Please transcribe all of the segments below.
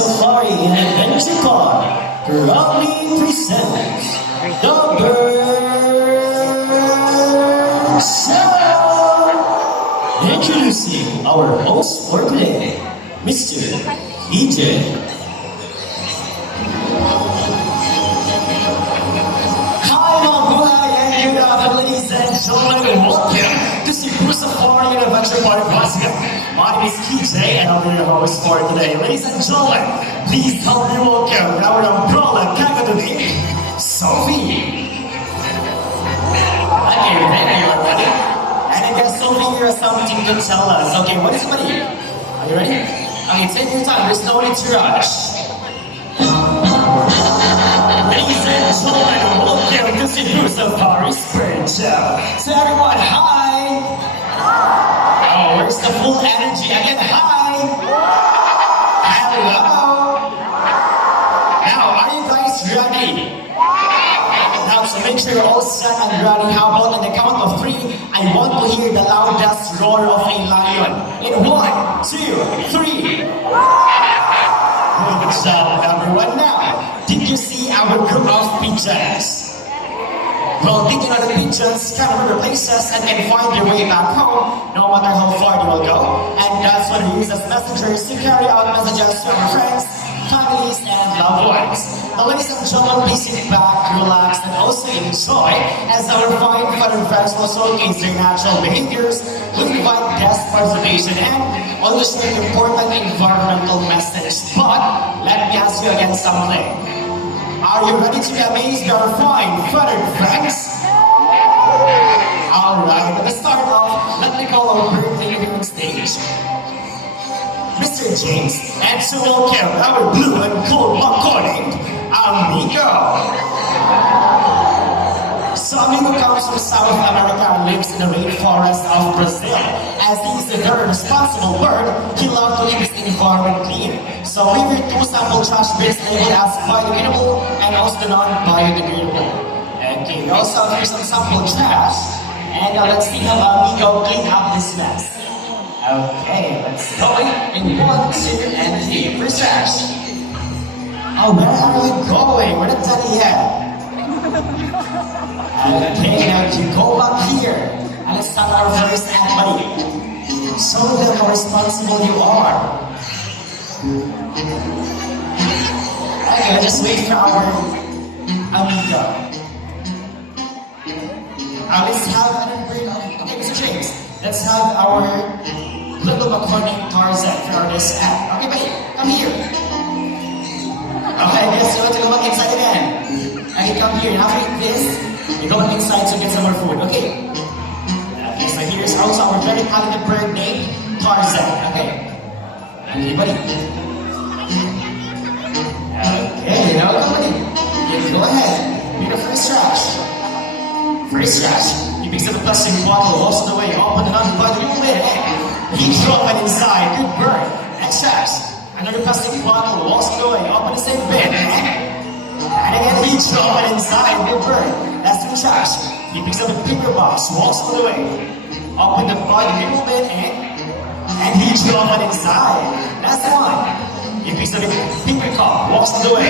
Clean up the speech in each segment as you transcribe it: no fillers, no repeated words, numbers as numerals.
Safari and Adventure Car proudly presents the Bird Show! Introducing our host for today, Mr. EJ. Hi mga buhay and good afternoon, ladies and gentlemen. Welcome to Cebu Safari and Adventure Park Plaza. My name is KJ and I'll be your host for today. Ladies and gentlemen, please help me welcome our umbrella kakatuloy, Sophie. Okay, thank you everybody. And I guess Sophie here has something to tell us. Okay, what is money? Are you ready? Okay, take your time. There's no need to rush. Ladies and gentlemen, welcome to Cebu Safari Spring Show. So everyone, hi! Oh, where's the full energy? Again, hi! Hello! Now, are you guys ready? Now, so make sure you're all set and ready. How about on the count of 3, I want to hear the loudest roar of a lion. In 1, 2, 3. Good job, everyone. Now, did you see our group of pigeons? Well, did you know the pigeons can remember places and can find their way back home no matter how far they will go? And that's what we use as messengers to carry out messages to our friends, families, and loved ones. Now, ladies and gentlemen, please sit back, relax, and also enjoy as our fine fun friends will showcase their natural behaviors, will provide guest participation, and also share an important environmental message. But let me ask you again something. Are you ready to be amazed by our fine feathered friends? Alright, but to start off, let me call our birthday here on stage, Mr. James, and to welcome our blue and gold McCormick, Amigo. So Amigo comes from South America and lives in the rainforest of Brazil. As he is a very responsible bird, he loves to keep his environment clean. So we read 2 sample trash bins labeled as biodegradable and also non-biodegradable. Okay, we also have here some sample trash. And let's see how Amigo clean up this mess. Okay, let's go in 1, 2, and 3. First trash. Oh, where are we going? We're not done yet. Okay, now you go back here. And let's start our first act, buddy. Show them how responsible you are. Okay, just wait for our Amigo. Let's have another break. Okay, Mr. James, let's have our little McCormick Tarzan for this act. Okay, buddy, come here. Okay, I guess you want to go back inside again. Okay, come here. After this, you go back inside to get some more food. Okay. Okay, so here's also our very talented bird named Tarzan. Okay. Okay, buddy. Okay, now go, buddy. You go ahead. Be the first trash. First trash. He picks up a plastic bottle, walks the way, open it up, but you lid. He drop it inside. Good bird. Next trash. Another plastic bottle, walks the way, open the same bin. And again, he drop it inside. Good bird. That's 2 trash. He picks up a paper box, walks all the way, open the little bit, and he drop it inside. That's 1. He picks up a paper cup, walks all the way,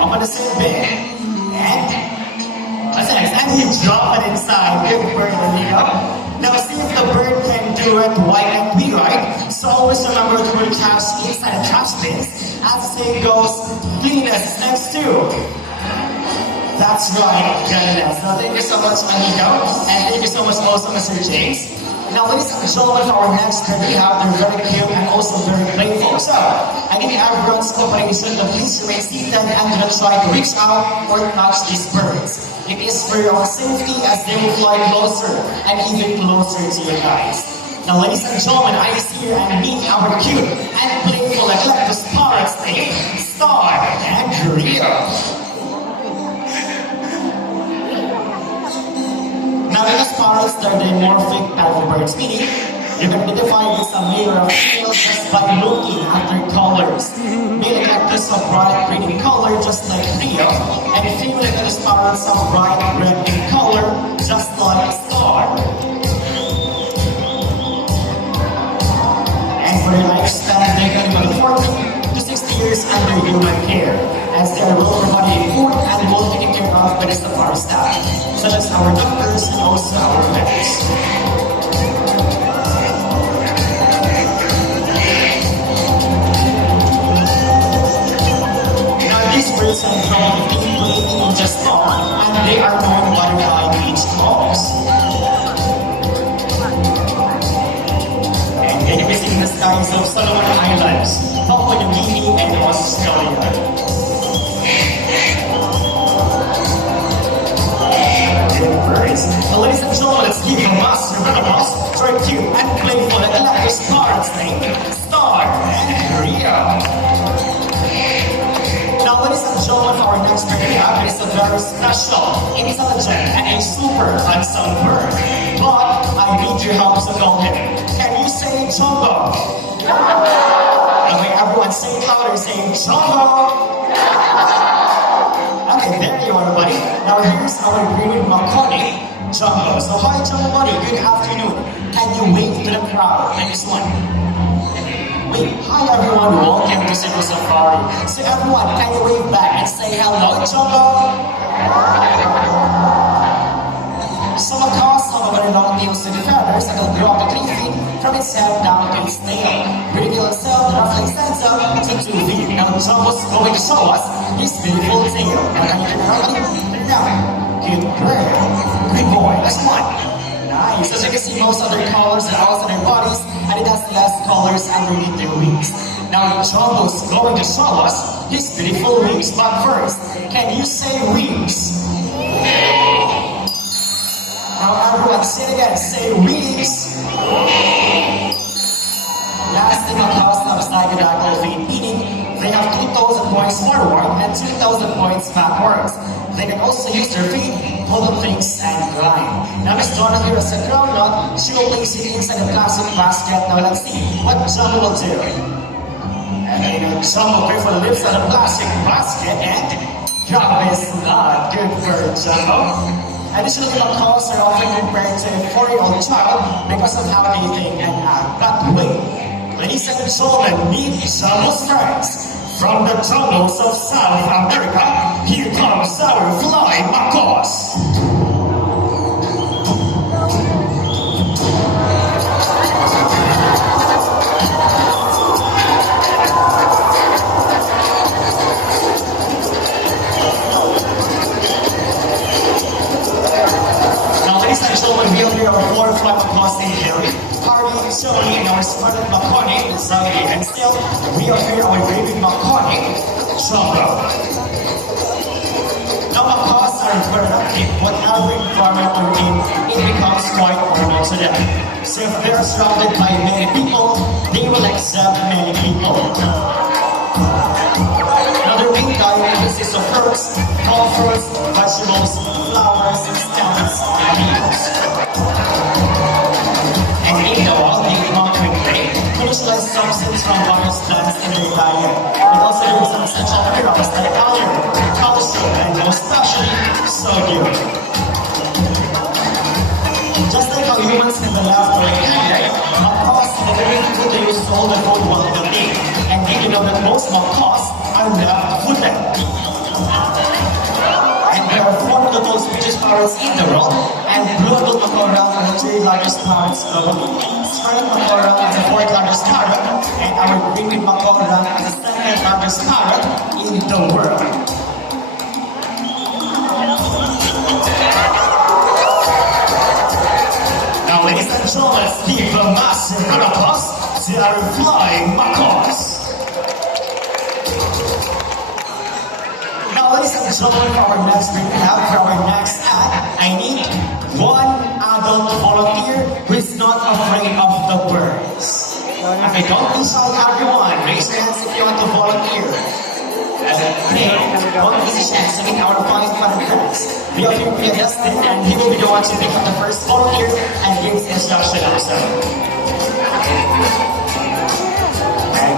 open the same bin, and what's next? And he drop it inside. Good bird, there you go. Now see if the bird can do it, why can't we, right? So always remember to put trash inside the trash bins. As the saying goes, cleanliness is next to. That's right, cleanliness. Now thank you so much, Amigo, and thank you so much also, Mr. James. Now ladies and gentlemen, for our next group we have, they're very cute and also very playful. So, I give you everyone's cooperation to please remain seated and do not try to reach out or touch these birds. It is for your safety as they will fly closer and even closer to you guys. Now ladies and gentlemen, I see here and meet our cute and playful eclectus parrots named Star and Rio. Now these parrots are dimorphic type of birds, meaning you can identify this a male or female just by looking at their colors. Male eclectus of bright green in color, just like Rio, and female eclectus parrots of bright red in color, just like Star. And for their lifespan, they can be about 40 to 60 years our doctors, and also our vets. Now these birds are from in just small, and they are known butterfly beach moths. And they visit the skies of Solomon Islands, Papua New Guinea, and Australia. Birds. Now, ladies and gentlemen, let's give a massive round of applause for a cute and playful and electric stars named Star and Rio. Now, ladies and gentlemen, for our next bird we have is a very special, intelligent, and a super handsome bird. But I need your help to call him. Can you say Jumbo? Okay, everyone say it louder, say Jumbo. Okay, there you are, buddy. Now here's our green Makoni, Jumbo. So hi, Jumbo buddy. Good afternoon. Can you wave to the crowd? Next one. Wait, hi everyone. Welcome to Cebu Safari. So everyone, can you wave back and say hello, Jumbo? So macaws have a very long nails to the feathers that will grow up to 3 feet from its head down to its tail. Bringing itself roughly stands up to 2 feet. Now Jumbo's going to show us his beautiful tail. Now can you turn around? Turn down. Good girl. Good boy. That's one. Nice. As you can see, most of their colors are also their bodies, and it has less colors underneath their wings. Now Jumbo's going to show us his beautiful wings. But first, can you say wings? Now everyone say it again, say wings. Last thing macaws have psychedactyl feet, meaning they have 2,000 points forward and 2,000 points backwards. They can also use their feet, pull up things, and climb. Now Miss Donna here as a ground nut, she will place it inside a plastic basket. Now let's see what Jumbo will do. And Jumbo carefully lifts out a plastic basket and drop his nut. Good for Jumbo. Additionally, macaws are often compared to a 4-year-old child because of how they think and act. But wait, ladies and gentlemen, meet Jumbo's friends. From the jungles of South America, here comes our flying macaws. We have here our 4 flight macaws named Harry, Harvey, Joey, and our scarlet Makoni, Zaggy, and still, we have here our raven Makoni, Jumbo. Now macaws are very active, whatever environment they're in, it becomes quite normal to them. So if they're surrounded by many people, they will accept many people. Now their main diet consists of fruits, cold fruits, vegetables, flowers, stems, and leaves. And in the wild, they eat quickly, utilize substance from various plants in their diet. It also gives some essential minerals like iron, calcium, and most especially sodium. Just like how humans can be left right-handed, macaws have the ability to use all the food while they eat. And did you know that most macaws are left-footed? And there are 4 total species parrots in the world, and blue-billed macaw are the 3 largest parrots globally. Scarlet macaw is the 4th largest parrot, and our green macaw is the 2nd largest parrot in the world. Now, ladies and gentlemen, let's give a massive round of applause to our flying macaws. Now, ladies and gentlemen, for our next ad, I need 1 adult volunteer who is not afraid of the birds. Okay, don't be shy, everyone. Raise your hands if you want to volunteer. Okay, don't be shy. So meet our 5 fun friends. We have here Kuya Dustin, and he will be the one to pick up the first volunteer and give instruction also.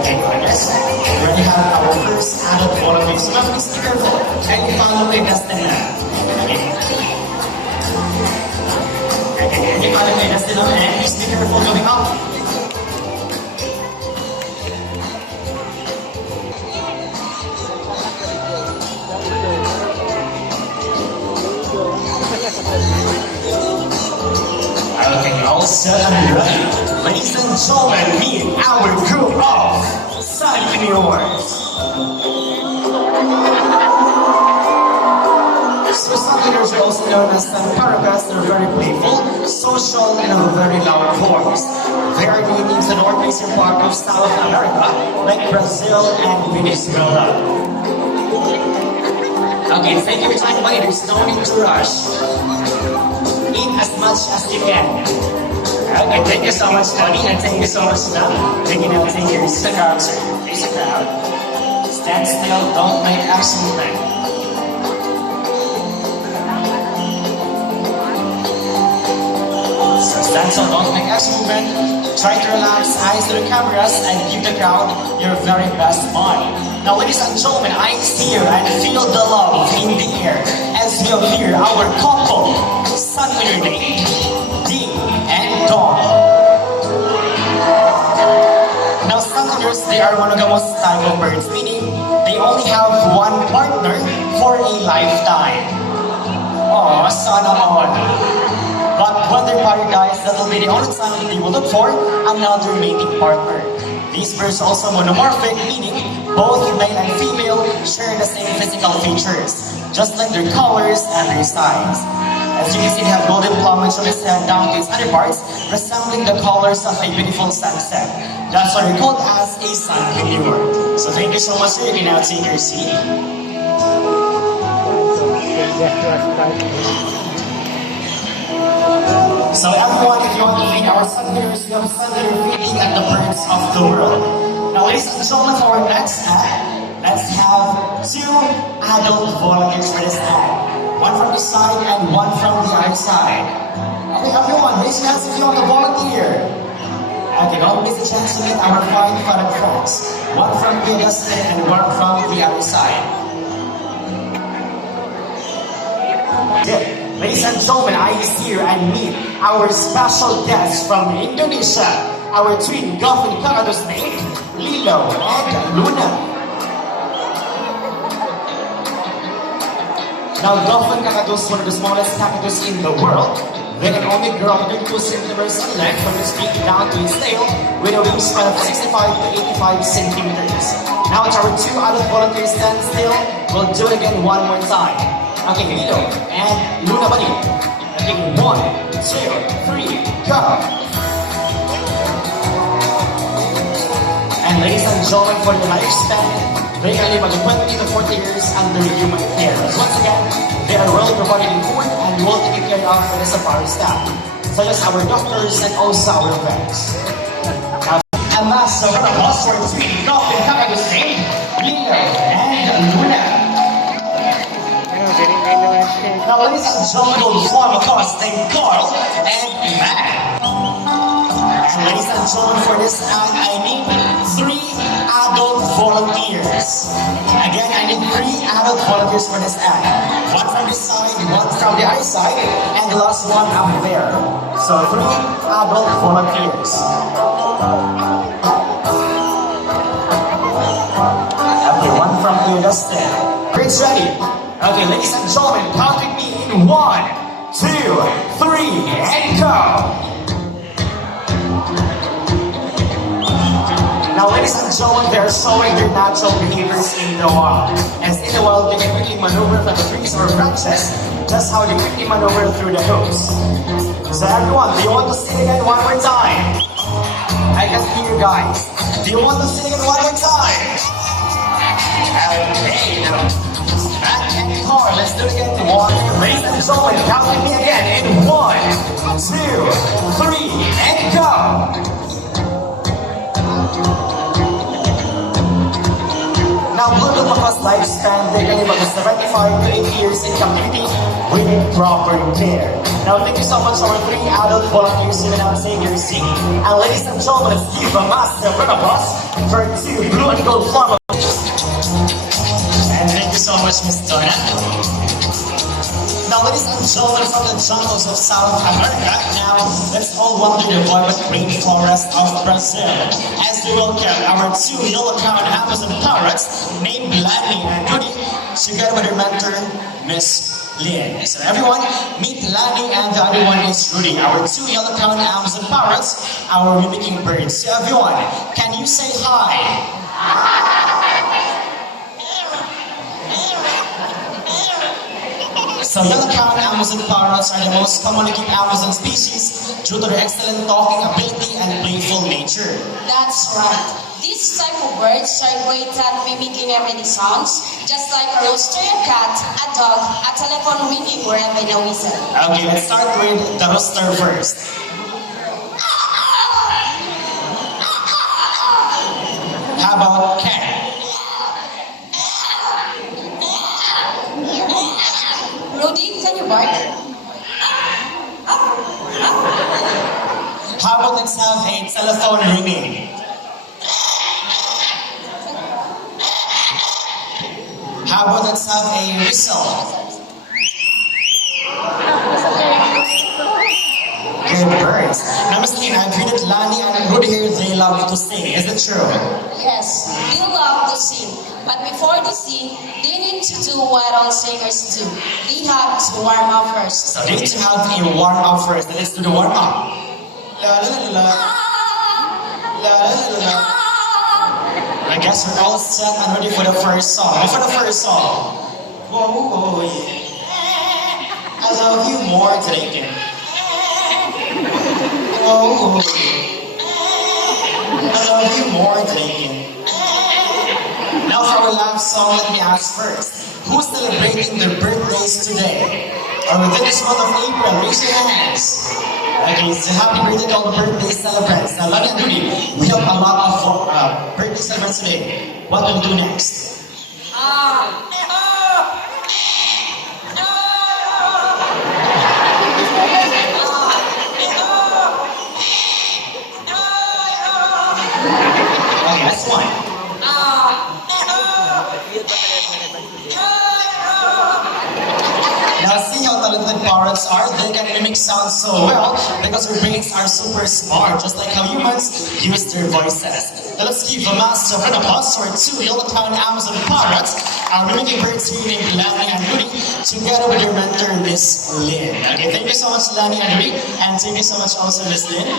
Okay, yes. We already have our first adult volunteer. So now please be careful and follow Kuya Dustin now. Okay, follow Kuya Dustin now, and please be careful going up. Thank you. all set and ready? Ladies and gentlemen, meet our group of Sunpreneurs. So Sunpreneurs are also known as Sunparagas. They're very playful, social, and have a very loud voice. Their native to the northeastern part of South America, like Brazil and Venezuela. Okay, take your time, buddy. There's no need to rush. Eat as much as you can. Okay, thank you so much, buddy, and thank you so much, Doug. Taking out, take your face the crowd, sir. Face the crowd. Stand still, don't make action movement. So stand still, don't make action movement. Try to relax, eyes to the cameras, and give the crowd your very best smile. Now, ladies and gentlemen, eyes here and feel the love in the air as we appear our couple, Sunpreneur Day, Ding and Dong. Now, Sunpreneurs, they are monogamous type of birds, meaning they only have one partner for a lifetime. Oh, sana all. But when their party dies, that will be the only time they will look for another mating partner. These birds are also monomorphic, meaning both male and female share the same physical features, just like their colors and their size. As you can see, they have golden plumage from its head down to its underparts, resembling the colors of a beautiful sunset. That's why we're called as a Sunpreneur. So thank you so much, sir. You can now take your seat. So everyone, if you want to meet our Sunpreneurs, we have Sunpreneur feeding at the birds of the world. Now, ladies and gentlemen, for our next ad, let's have two adult volunteers for this ad. One from this side and one from the other side. Okay, everyone, raise your hands if you want to volunteer. Okay, don't miss the chance to meet our fine foreign friends. One from the other side and one from the other side. Good. Ladies and gentlemen, I is here and meet our special guests from Indonesia, our twin golfing kakados named Lilo and Luna. Now, golfing kakados, one of the smallest kakados in the world. They can only grow up to 2 centimeters in length from its beak down to its tail, with a wingspan of 65 to 85 centimeters. Now, it's our two adult volunteers stand still. We'll do it again one more time. Okay, Lilo and Luna buddy. Okay, 1, 2, 3, go! And ladies and gentlemen, for the lifespan, they can live about 20 to 40 years under human care. Once again, they are well provided in food and well taken care of by the safari staff, such as our doctors and also our vets. Now, and last, so for the boss for three golfing kakados named Lilo and Luna. Now, ladies and gentlemen, will form a cast named Carl and Matt. So, ladies and gentlemen, for this ad, I need 3 adult volunteers. Again, I need 3 adult volunteers for this ad. One from this side, one from the other side, and the last one up there. So, 3 adult volunteers. Okay, one from the other side. It's ready. Okay, ladies and gentlemen, count with me in 1, 2, 3, and go! Now, ladies and gentlemen, they're showing their natural behaviors in the wild. As in the wild, they can quickly maneuver from the trees or branches, just how they quickly maneuver through the hoops. So everyone, do you want to sing again one more time? I can hear you guys. Do you want to sing again one more time? Okay, now. Back and forth, let's do it again. 1, ladies and gentlemen, count with me again in 1, 2, 3, and go! Now, Blue Macaws lifespan, they can live about 75 to 80 years in captivity with proper care. Now, thank you so much to our 3 adult volunteers who are now taking your seat. And ladies and gentlemen, let's give a massive round of applause for 2 blue and gold flamingos. Thank you so much, Ms. Donna. Now, ladies and gentlemen, from the jungles of South America, now let's all wander the vibrant rainforest of Brazil as we welcome our 2 yellow-crowned Amazon parrots named Lani and Goody, together with their mentor, Miss Lynn. So everyone, meet Lani and the other one is Rudy, our two yellow-crowned Amazon parrots, our mimicking birds. So everyone, can you say hi? So yellow-crowned Amazon parrots are the most commonly kept Amazon species due to their excellent talking ability and playful nature. That's right. These type of birds are great at mimicking everyday sounds, just like a rooster, a cat, a dog, a telephone ringing, or even a whistle. Okay, let's start with the rooster first. How about cat? Rudy, can you bark? How about let's have a telephone ringing? How about let's have a whistle? Good birds. Now, Miss Lynn, I've heard that Lani and Rudy here, they love to sing. Is it true? Yes, they love to sing. But before they sing, they need to do what all singers do. They have to warm up first. So they need to have a warm-up first. Let's do the warm-up. La la la la. La la la la. I guess we're all set and ready for the first song. And for the first song. Whoa, whoa, whoa, yeah. I love you more than I can. Whoa, whoa, I love you more than I can. Now for our last song, let me ask first. Who's celebrating their birthdays today? Or within this month of April, raise your hands. Okay, so happy birthday to all the birthday celebrants. Now, Lani and Rudy, we have a lot of birthday celebrants today. What will we do next? Okay, that's one. Now, see how talented parrots are? They can mimic sounds so well because their brains are super smart, just like how humans use their voices. Now, let's give a massive round of applause for two yellow-crowned Amazon parrots, our mimicking birds here named Lani and Rudy, together with your mentor, Miss Lynn. Okay, thank you so much, Lani and Rudy, and thank you so much also, Miss Lynn.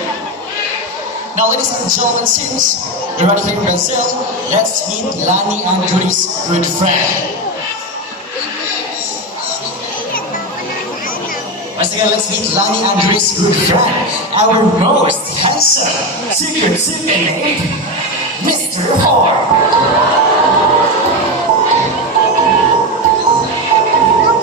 Now, ladies and gentlemen, since we're right here in Brazil, let's meet Lani and Rudy's good friend. Once again, let's meet Lani and Rudy's good friend, our most handsome, secret named Mr. Horn.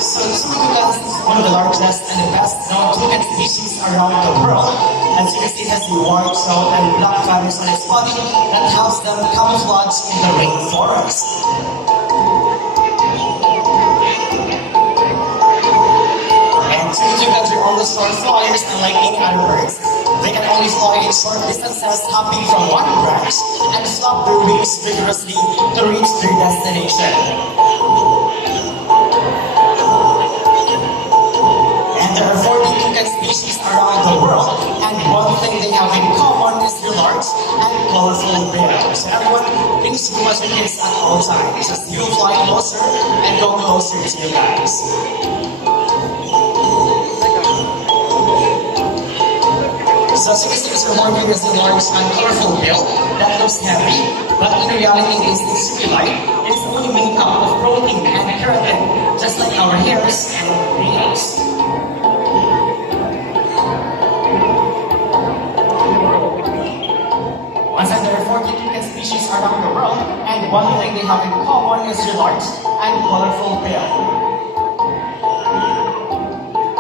So, toucan is one of the largest and the best known toucan species around the world. As you can see, it has a white throat and black feathers on its body that helps them camouflage in the rainforest. Toucans are only short flyers, unlike any other birds. They can only fly in short distances, hopping from one branch and flap their wings vigorously to reach their destination. And there are 40 toucan species around the world, and one thing they have in common is their large and colorful bill. So everyone, please do as your kids at all times. Just you fly closer and go closer to you guys. So six hornbill is a large and colorful bill that looks heavy, but in reality it is extremely light. It is only made up of protein and keratin, just like our hairs and nails. Once again, there are 40 toucan species around the world, and one thing they have in common is their large and colorful bill.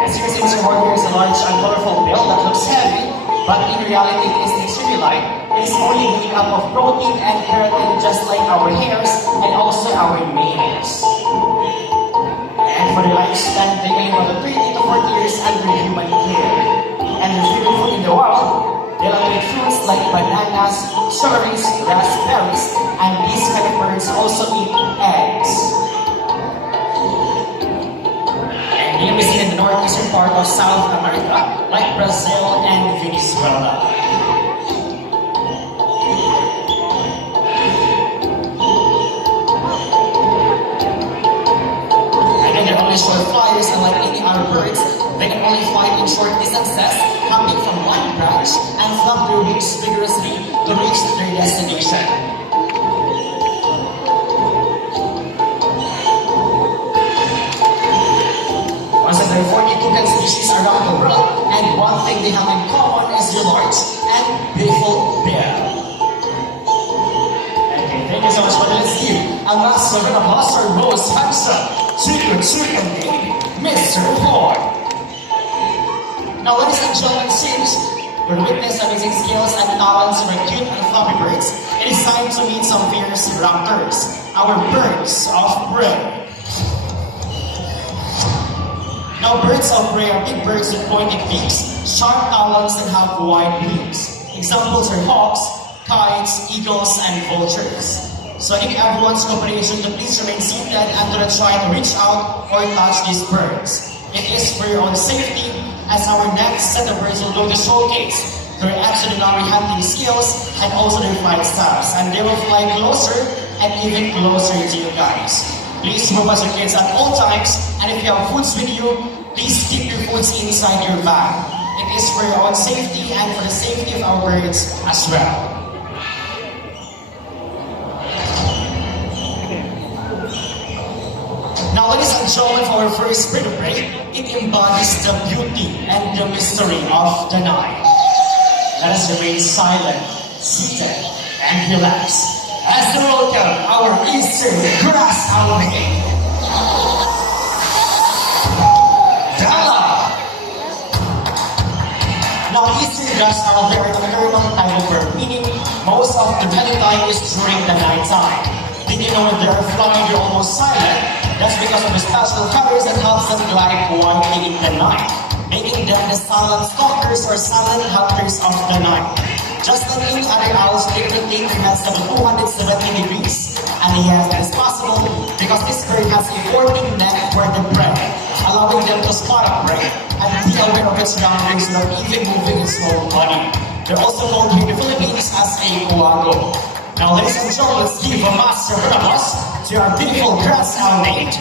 As you can see, Mr. Hornbill is a large and colorful bill that looks heavy, but in reality, it is extremely light. It is only made up of protein and keratin, just like our hairs and also our nails. And for their lifespan, they can live up to 30 to 40 years under human care. And their favorite food in the world, they like to eat fruits like bananas, strawberries, raspberries, and these kind of birds also eat eggs. You can see in the northeastern part of South America, like Brazil and Venezuela. Again, they're only short flyers, unlike other birds, they can only fly in short distances, hopping from one branch and flap their wings vigorously to reach their destination. Also, there are 42 cat species around the world, and one thing they have in common is their large and beautiful bill. Okay, thank you so much for listening. A massive round of applause for most handsome, sweet and baby, Mr. Ford. Now, ladies and gentlemen, since we witness amazing skills and talents of our cute and fluffy birds, it is time to meet some fierce raptors, our birds of prey. Now, birds of prey are big birds with pointed beaks, sharp talons, and have wide wings. Examples are hawks, kites, eagles, and vultures. So I need everyone's cooperation to please remain seated and do not try to reach out or touch these birds. It is for your own safety, as our next set of birds will go to showcase their extraordinary hunting skills and also their flight styles. And they will fly closer and even closer to you guys. Please move as your kids at all times, and if you have foods with you, please keep your foods inside your bag. It is for your own safety and for the safety of our birds as well. Now, ladies and gentlemen, for our first bird of prey, it embodies the beauty and the mystery of the night. Let us remain silent, seated, and relax as we welcome our Eastern grass owl, Bella. Now, Eastern grass owl are a nocturnal type of bird, meaning most of the belly time is during the night time. Did you know when they are flying, they're almost silent? That's because of the special feathers that helps them glide quietly in the night, making them the silent stalkers or silent hunters of the night. Just like any other owls, they rotate has 270 degrees. And yes, that is possible because this bird has a 14 neck for the prey, allowing them to spot a prey and be aware of its surroundings without even moving its whole body. They're also called here in the Philippines as a kuago. Now, ladies and gentlemen, let's give a massive round of applause to our beautiful grass owl named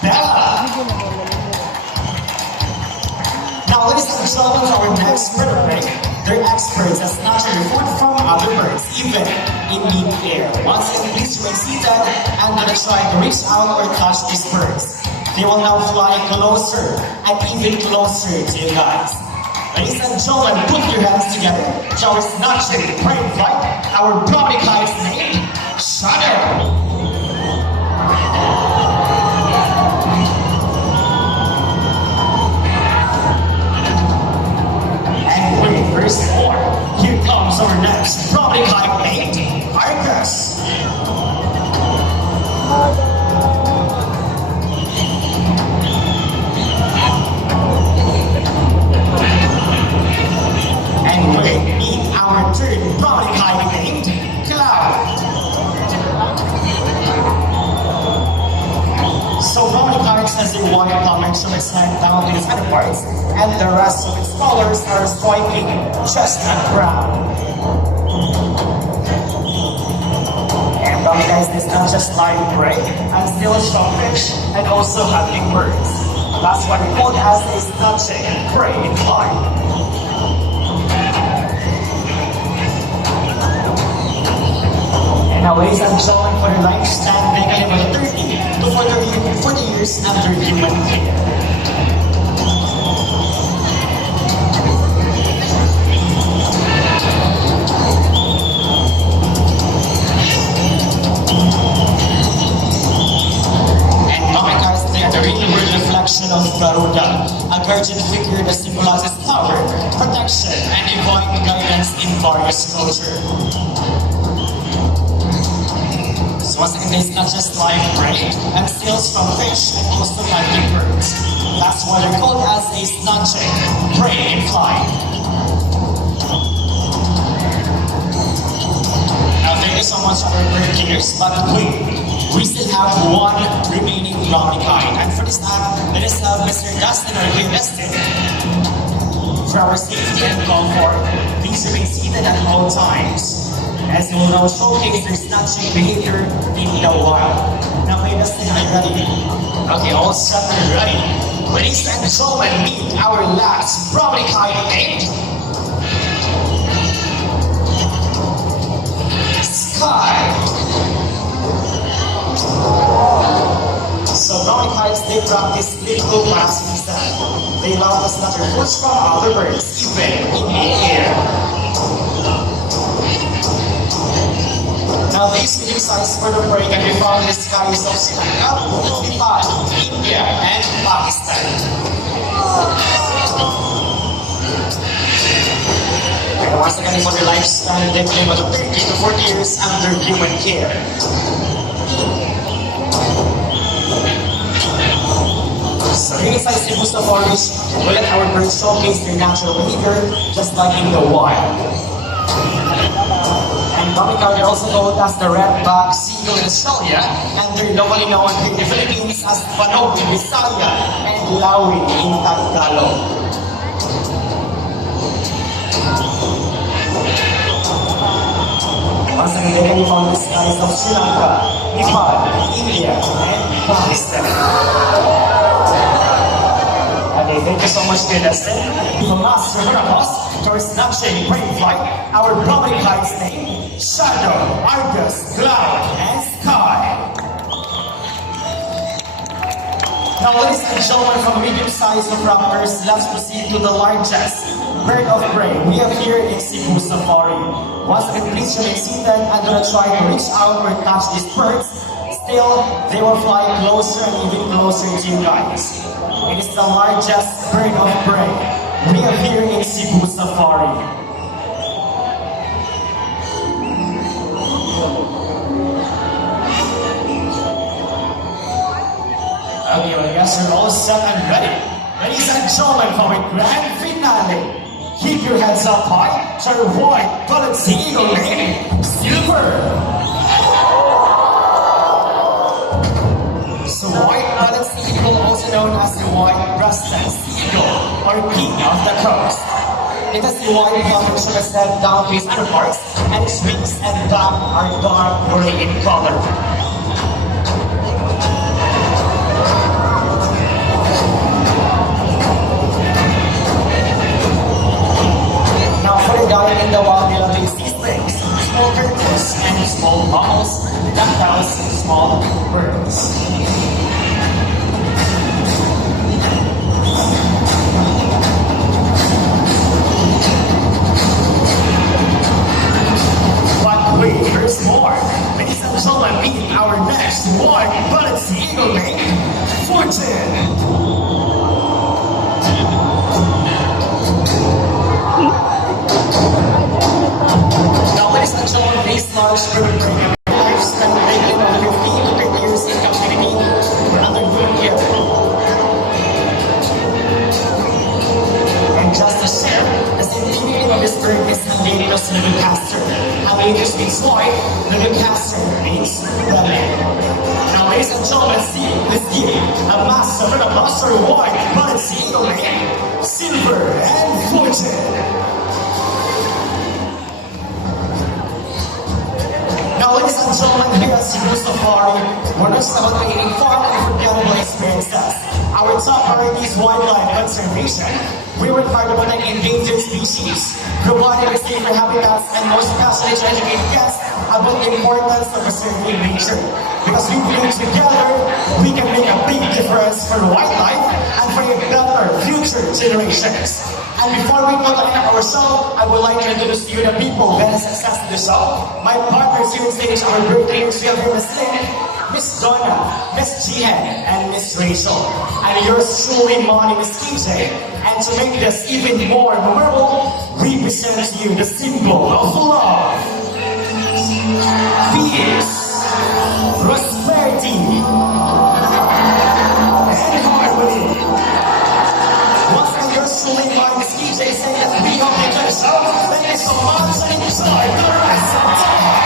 Bella. Now, ladies and gentlemen, for our next bird of prey, they're experts at snatching food from other birds, even in mid-air. Once again, please remain seated and do not try to reach out or touch these birds. They will now fly closer and even closer to you guys. Ladies and gentlemen, put your hands together. Shall we snatching prey flight? Our brownie kite's name, Shadow. First more, here comes our next brownie kite named Argus. And we meet our third brownie kite named Cloud. So brownie kites has a white plumage from its head down to its underparts, and the rest of its colors are striking chestnut brown. And brownie kites is not just live prey, and still strong fish, and also hunting birds. That's why we call it as a snatching prey flight. Now, ladies and gentlemen, for your lifespan, they can live 30 to 40 years after human care. And Mamikas, they are the real world reflection of Garuda, a guardian figure that symbolizes power, protection, and divine guidance in various cultures. So once again, it's not just live prey and steals from fish and also hunting birds. That's why they're called as a snatching prey in flight. Now, thank you so much for our bird gears, but we still have one remaining brownie kite. And for this time, let us have Mr. Dustin, our invested. For our safety and comfort, please remain seated at all times, as you will now showcase their snatching behavior in the wild. Now, Dustin, are you ready? Okay, all set and ready. Ladies and gentlemen, meet our last property candidate, Sky. So brownie kites, they practice little passing style. They love to scatter foods from other birds, even in the air. Now these medium-sized bird of prey can be found in the skies of Sri Lanka, Nepal, India, and Pakistan. And once again, for their lifespan, they claim about 30 to 40 years under human care. So medium-sized Cebu safaris will let our birds showcase their natural behavior, just like in the wild. And Domicard are also known as the red-backed seagull in Australia, and they're locally known in the Philippines as Panog in Bisaya and Lawin in Tagalog. Once again, they can be found in the skies of Sri Lanka, Nepal, India, and Pakistan. Okay, thank you so much, dear Leslie. The last round of us, to our snapshot brain flight, our public kites name, Shadow, Argus, Cloud, and Sky. Now, ladies and gentlemen, from medium-sized raptors, let's proceed to the largest bird of prey we have here in Cebu Safari. Once again, please remain seated and do not try to reach out or touch these birds. Still, they will fly closer and even closer to you guys. It is the largest bird of prey we have here in Cebu Safari. Okay, well, I guess we're all set and ready. Ladies and gentlemen, for our grand finale, keep your heads up high to our white-blooded sea eagle named Silver. So white-blooded sea eagle, also known as the white-breasted sea eagle, or king of the coast. It has the white plumage from its head down to its underparts, and its wings and back are dark gray in color. Now further down in the wild, they love sea snakes, small turtles, and small mammals, reptiles, and small birds. But wait, there's more. Ladies and gentlemen, meet our next white-blooded sea eagle named Fortune. Now, ladies and gentlemen, these large bird prey lifespan ranging from 15 to 30 years in captivity for under human care. And just to share, the significance of this bird is Halianus nuducaster. Halianus means white, nuducaster means red. Now, ladies and gentlemen, see this give a massive and a monster white-blooded sea eagle named Silver and Fortune. Now, ladies and gentlemen, here at Cebu Safari, we're not just about creating fun and unforgettable experiences. Our top priority is wildlife conservation. We work hard to protect endangered species, providing safer habitats, and most passionate to educate guests about the importance of preserving nature. Because we believe together, we can make a big difference for wildlife and for a better future generations. And before we go to end our show, I would like to introduce to you the people that have success in the show. My partners here on stage, our birthday we have here, Miss Lynn, Miss Donna, Miss Jihen, and Miss Rachel. And yours truly, Monty, Miss KJ. And to make this even more memorable, we present to you the symbol of love, peace, prosperity, and harmony. Once again, yours truly, Monty, Miss KJ, saying that we hope you enjoy the show. Thank you so much, and start the rest of the time.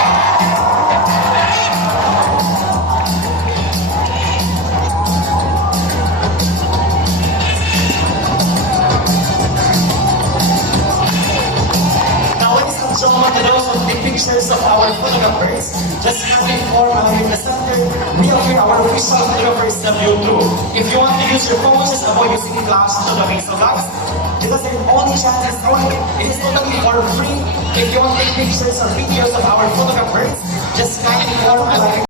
Gentlemen, to those who pictures of our photographers, just kindly inform Malapit na Center. We offer our official photographers of YouTube. If you want to use your phone, just avoid using glass to the pixel box. Because the only chance is only, it is totally for free. If you want to take pictures or videos of our photographers, just kindly inform Malapit